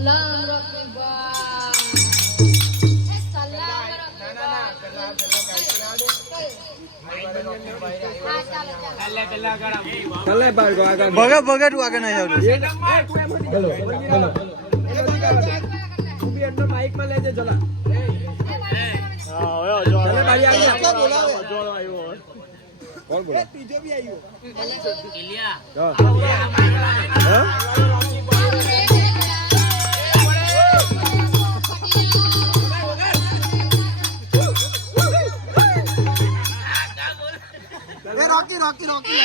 સલામ રખી ભાઈ સલામ ભગત ભગત તું આગળ નહીં આવતું માઇક માં લેજે ચલા કોણ બોલો ત્રીજો બી આવ્યો રોકી રોકી રોકી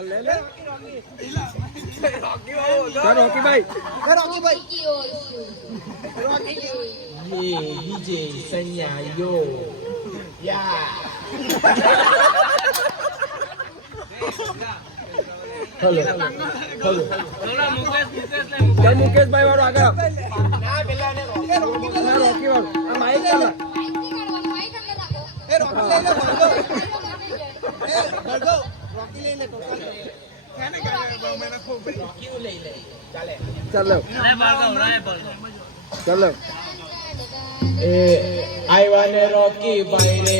ले ले रॉकी भाई रॉकी भाई ये डीजे सन्या यो या हेलो हेलो मुकेश भाई वाળો આગળ ના પેલા ને રોકી વાળો આ માઈક ચાલે એ રોકી લઈ લે ભરગો રોકી લઈ લે ટોટલ કેને કરે મેને ખૂબ રોકી લઈ લે ચાલે ચાલો રે ભરગો ચાલો એ આઈવા ને રોકી ભાઈ રે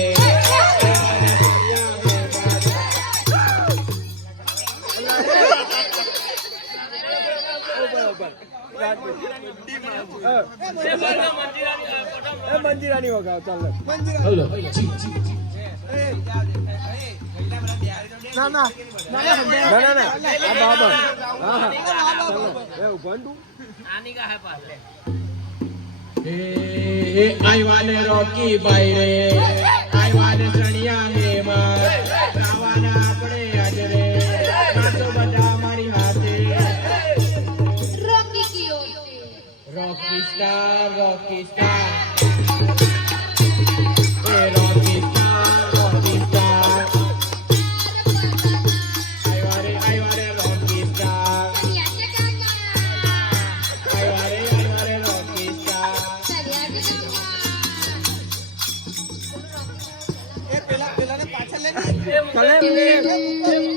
મંજીરાની વગાવ ચાલો ના ના ના ના ના આ બાબા હા હા ચાલો એ ઉભા તું આની કા હે પાલે એ આઈવાને રોકી ભાઈ રે આઈવાને સણિયા મે માર રાવાના આપણે આજ રે નાચો બધા મારી હાથે રોકી કયો Rocky star, Rocky star. Hey, Rocky star, Rocky star. I want it, Rocky star. I want it, Rocky star. એ પેલા પેલા ને પાછળ લે ચલે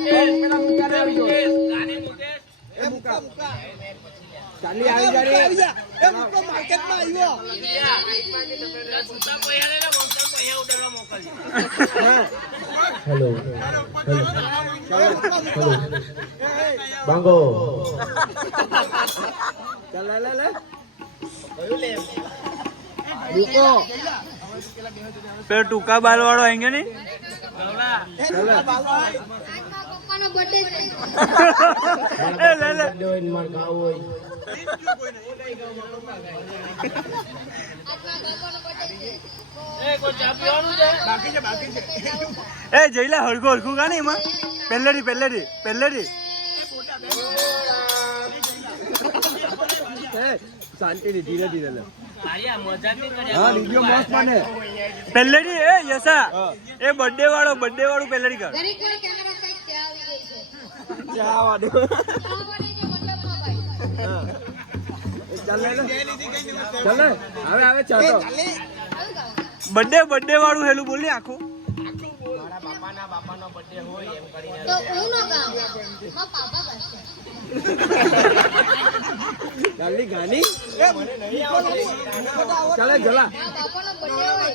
પેલા મુકા આવી ગયો ગાને મુકેશ એ મુકા ચાલી આવી જા એ મુકો માર્કેટ માં આવ્યો સુતા પૈયા ને મોટા પૈયા ઉડાડવા મોકલજો હેલો હેલો બાંગો ચાલ લે લે કયું લે રૂકો પેલો ટૂંકા બાલ વાળો આएंगे नहीं પપ્પાનો બર્થડે એ લે લે દોઈન માર ગાવ હોય એ કો ચા પીવાનું છે બાકી છે એ જઈલા હળકો હળકો કા ને એમાં પહેલેડી એ શાંતિ ની ધીરે ધીરે લે હા વિડિયો મસ્ત બને પહેલેડી એ યસા એ બર્થડે વાળું પહેલેડી કર દરેક કોઈ કેમેરા સાઈડ ચા આવી ગઈ છે ચા વાડો ચાલ લે ચાલ હવે આવે ચા તો બર્થડે વાળું હેલું બોલ ને આખું મારા બાપાનો બર્થડે હોય એમ કરીને તો હું નો ગામ મા પાપા પાસે ગાલી ગાની એ મને નહીં આવડે ચાલે જલા બાપાનો બર્થડે હોય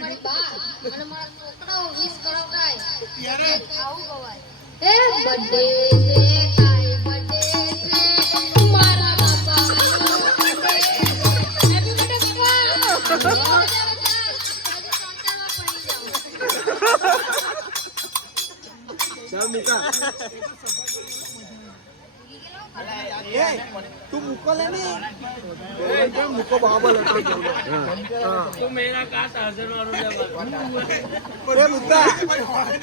મારી બા અને મારા છોકરાઓ વિશ કરાવતા ત્યારે આવું ગવાય એ બર્થડે છે કાઈ બર્થડે છે મારા બાપાનો બર્થડે હેપી બર્થડે બાપા ચાલ મુકા તું મુકો ले नहीं तो मुको बाबा लेके जाओ हां तो मेरा का चार्जर मारो अरे मुका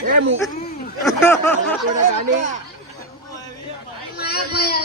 ए मुक तेरा गाने माया भाई